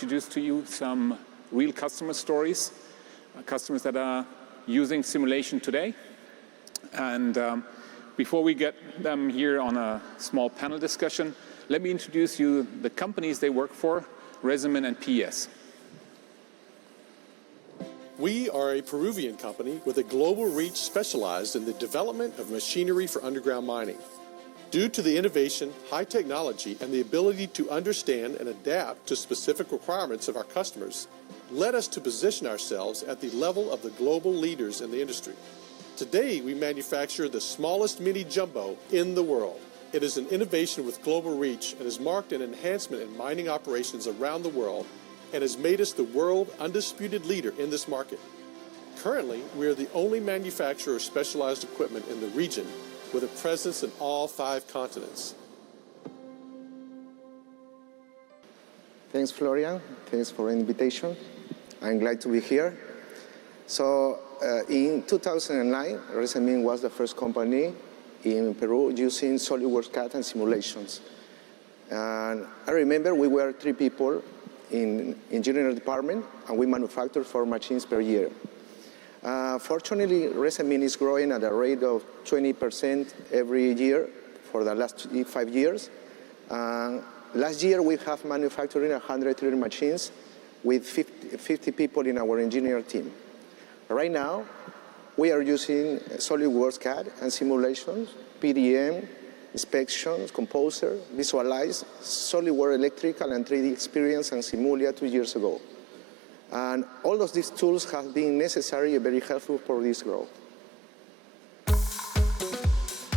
introduce to you some real customer stories, customers that are using simulation today. And before we get them here on a small panel discussion, let me introduce you the companies they work for, Resemin and PS. We are a Peruvian company with a global reach specialized in the development of machinery for underground mining. Due to the innovation, high technology, and the ability to understand and adapt to specific requirements of our customers, led us to position ourselves at the level of the global leaders in the industry. Today, we manufacture the smallest mini jumbo in the world. It is an innovation with global reach and has marked an enhancement in mining operations around the world and has made us the world undisputed leader in this market. Currently, we are the only manufacturer of specialized equipment in the region with a presence in all 5 continents. Thanks, Florian. Thanks for the invitation. I'm glad to be here. So, in 2009, Resemin was the first company in Peru using Solidworks CAD and simulations. And I remember we were 3 people in engineering department, and we manufactured 4 machines per year. Fortunately, Resemin is growing at a rate of 20% every year for the last 5 years. Last year, we have manufactured 130 machines with 50 people in our engineering team. Right now, we are using Solidworks CAD and simulations, PDM, inspections, composer, visualize, Solidworks electrical and 3D experience, and Simulia 2 years ago. And all of these tools have been necessary and very helpful for this growth.